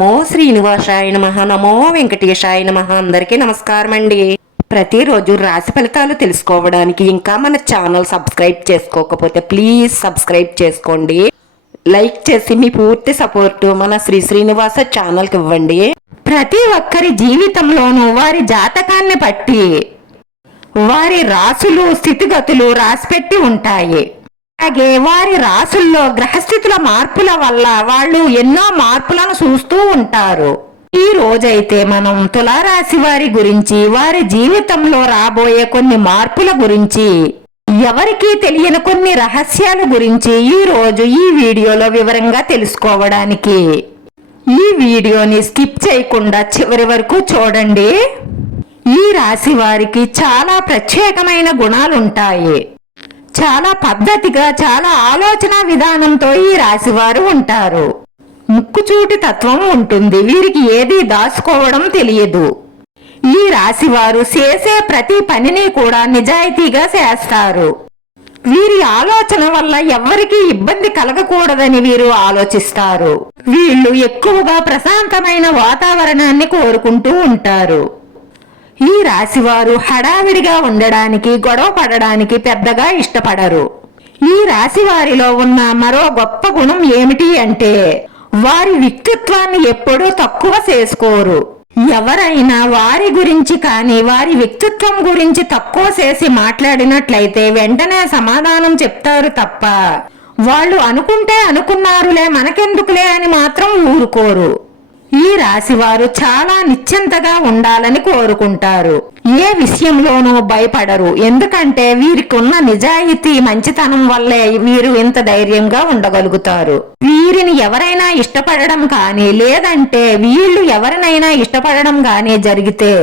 నమో శ్రీనివాసాయ నమ. నమో వెంకటేశాయ నమ. అందరికీ నమస్కారం అండి ప్రతిరోజు రాశి ఫలితాలు తెలుసుకోవడానికి ఇంకా మన ఛానల్ సబ్స్క్రైబ్ చేసుకోకపోతే ప్లీజ్ సబ్స్క్రైబ్ చేసుకోండి. లైక్ చేసి మీ పూర్తి సపోర్ట్ మన శ్రీ శ్రీనివాస ఛానల్కి ఇవ్వండి. ప్రతి ఒక్కరి జీవితంలోనూ వారి జాతకాన్ని బట్టి వారి రాసులు స్థితిగతులు రాసిపెట్టి ఉంటాయి. అలాగే వారి రాసుల్లో గ్రహస్థితుల మార్పుల వల్ల వాళ్ళు ఎన్నో మార్పులను చూస్తూ ఉంటారు. ఈ రోజైతే మనం తులారాశి వారి గురించి వారి జీవితంలో రాబోయే కొన్ని మార్పుల గురించి ఎవరికీ తెలియని కొన్ని రహస్యాల గురించి ఈ రోజు ఈ వీడియోలో వివరంగా తెలుసుకోవడానికి. ఈ వీడియోని స్కిప్ చేయకుండా చివరి వరకు చూడండి. ఈ రాశి వారికి చాలా ప్రత్యేకమైన గుణాలుంటాయి. చాలా పద్ధతిగా చాలా ఆలోచన విధానంతో ఈ రాశివారు ఉంటారు. ముక్కుచూటి తత్వం ఉంటుంది. వీరికి ఏది దాచుకోవడం తెలియదు. ఈ రాశివారు చేసే ప్రతి పనిని కూడా నిజాయితీగా చేస్తారు. వీరి ఆలోచన వల్ల ఎవ్వరికీ ఇబ్బంది కలగకూడదని వీరు ఆలోచిస్తారు. వీళ్ళు ఎక్కువగా ప్రశాంతమైన వాతావరణాన్ని కోరుకుంటూ ఉంటారు. ఈ రాశివారు హడావిడిగా ఉండడానికి గొడవ పడడానికి పెద్దగా ఇష్టపడరు. ఈ రాశి వారిలో ఉన్న మరో గొప్ప గుణం ఏమిటి అంటే వారి వ్యక్తిత్వాన్ని ఎప్పుడూ తక్కువ చేసుకోరు. ఎవరైనా వారి గురించి కానీ వారి వ్యక్తిత్వం గురించి తక్కువ చేసి మాట్లాడినట్లయితే వెంటనే సమాధానం చెప్తారు తప్ప వాళ్ళు అనుకుంటే అనుకున్నారులే మనకెందుకులే అని మాత్రం ఊరుకోరు. ఈ రాశివారు చాలా నిశ్చింతగా ఉండాలని కోరుకుంటారు. ఏ విషయంలోనూ భయపడరు. ఎందుకంటే వీరికున్న నిజాయితీ మంచితనం వల్లే వీరు ఇంత ధైర్యంగా ఉండగలుగుతారు. వీరిని ఎవరైనా ఇష్టపడడం కానీ లేదంటే వీళ్ళు ఎవరినైనా ఇష్టపడడం కానీ జరిగితే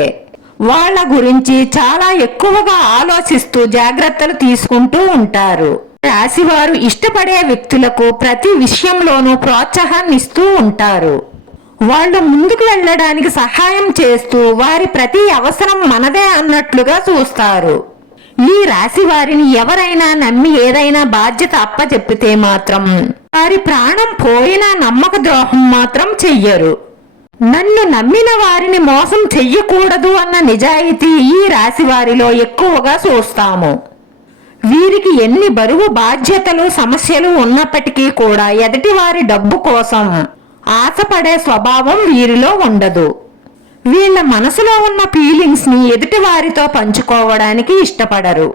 వాళ్ళ గురించి చాలా ఎక్కువగా ఆలోచిస్తూ జాగ్రత్తలు తీసుకుంటూ ఉంటారు. రాశివారు ఇష్టపడే వ్యక్తులకు ప్రతి విషయంలోనూ ప్రోత్సాహాన్ని ఇస్తూ ఉంటారు. వాళ్ళు ముందుకు వెళ్ళడానికి సహాయం చేస్తూ వారి ప్రతి అవసరం మనదే అన్నట్లుగా చూస్తారు. ఈ రాశి వారిని ఎవరైనా నమ్మి ఏదైనా బాధ్యత అప్పచెప్పితే మాత్రం వారి ప్రాణం పోయినా నమ్మక ద్రోహం మాత్రం చెయ్యరు. నన్ను నమ్మిన వారిని మోసం చెయ్యకూడదు అన్న నిజాయితీ ఈ రాశి వారిలో ఎక్కువగా చూస్తాము. వీరికి ఎన్ని బరువు బాధ్యతలు సమస్యలు ఉన్నప్పటికీ కూడా ఎదుటి వారి డబ్బు కోసం ఆశపడే స్వభావం వీరిలో ఉండదు. వీళ్ళ మనసులో ఉన్న ఫీలింగ్స్ని ఎదుటి వారితో పంచుకోవడానికి ఇష్టపడరు.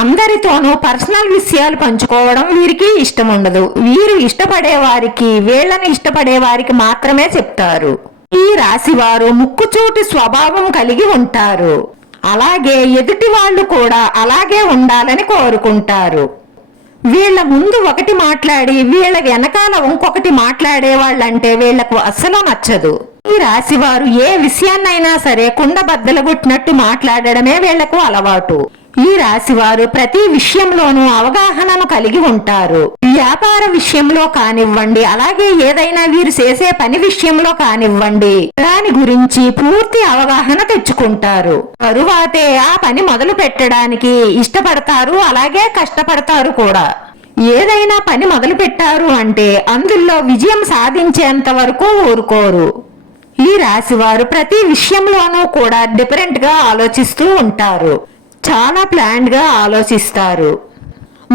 అందరితోనూ పర్సనల్ విషయాలు పంచుకోవడం వీరికి ఇష్టం ఉండదు వీరు ఇష్టపడే వారికి వీళ్ళని ఇష్టపడే వారికి మాత్రమే చెప్తారు. ఈ రాశి వారు ముక్కుచూటి స్వభావం కలిగి ఉంటారు. అలాగే ఎదుటి వాళ్ళు కూడా అలాగే ఉండాలని కోరుకుంటారు. వీళ్ళ ముందు ఒకటి మాట్లాడి వీళ్ళ వెనకాల ఇంకొకటి మాట్లాడే వాళ్ళంటే వీళ్ళకు అస్సలు నచ్చదు. ఈ రాశివారు ఏ విషయాన్నైనా సరే కుండ బద్దలగొట్టినట్టు మాట్లాడడమే వీళ్ళకు అలవాటు. ఈ రాశివారు ప్రతి విషయంలోనూ అవగాహనను కలిగి ఉంటారు. వ్యాపార విషయంలో కానివ్వండి అలాగే ఏదైనా వీరు చేసే పని విషయంలో కానివ్వండి దాని గురించి పూర్తి అవగాహన తెచ్చుకుంటారు. తరువాతే ఆ పని మొదలు పెట్టడానికి ఇష్టపడతారు అలాగే కష్టపడతారు కూడా. ఏదైనా పని మొదలు పెట్టారు అంటే అందులో విజయం సాధించేంత వరకు ఊరుకోరు. ఈ రాశివారు ప్రతి విషయంలోనూ కూడా డిఫరెంట్గా ఆలోచిస్తూ ఉంటారు. చాలా ప్లాన్డ్గా ఆలోచిస్తారు.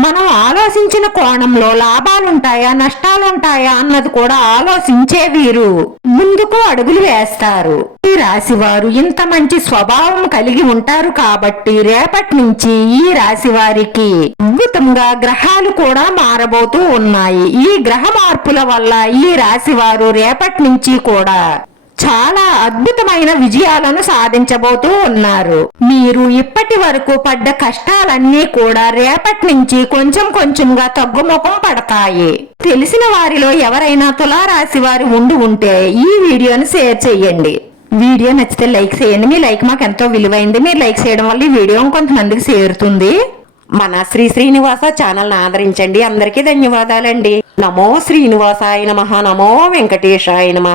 మనం ఆలోచించిన కోణంలో లాభాలుంటాయా నష్టాలుంటాయా అన్నది కూడా ఆలోచించే వీరు ముందుకు అడుగులు వేస్తారు. ఈ రాశివారు ఇంత మంచి స్వభావం కలిగి ఉంటారు కాబట్టి రేపటి నుంచి ఈ రాశి వారికి అద్భుతంగా గ్రహాలు కూడా మారబోతూ ఉన్నాయి. ఈ గ్రహ మార్పుల వల్ల ఈ రాశివారు రేపటి నుంచి కూడా చాలా అద్భుతమైన విజయాలను సాధించబోతూ ఉన్నారు. మీరు ఇప్పటి వరకు పడ్డ కష్టాలన్నీ కూడా రేపటి నుంచి కొంచెం కొంచెంగా తగ్గుముఖం పడతాయి. తెలిసిన వారిలో ఎవరైనా తులారాశి వారి ఉండి ఉంటే ఈ వీడియోను షేర్ చేయండి. వీడియో నచ్చితే లైక్ చేయండి. మీ లైక్ మాకు ఎంతో విలువైంది. మీరు లైక్ చేయడం వల్ల ఈ వీడియో కొంతమందికి చేరుతుంది. మన శ్రీ శ్రీనివాస ఛానల్ని ఆదరించండి. అందరికీ ధన్యవాదాలండి. నమో శ్రీనివాసాయ నమ. నమో వెంకటేశాయ నమ.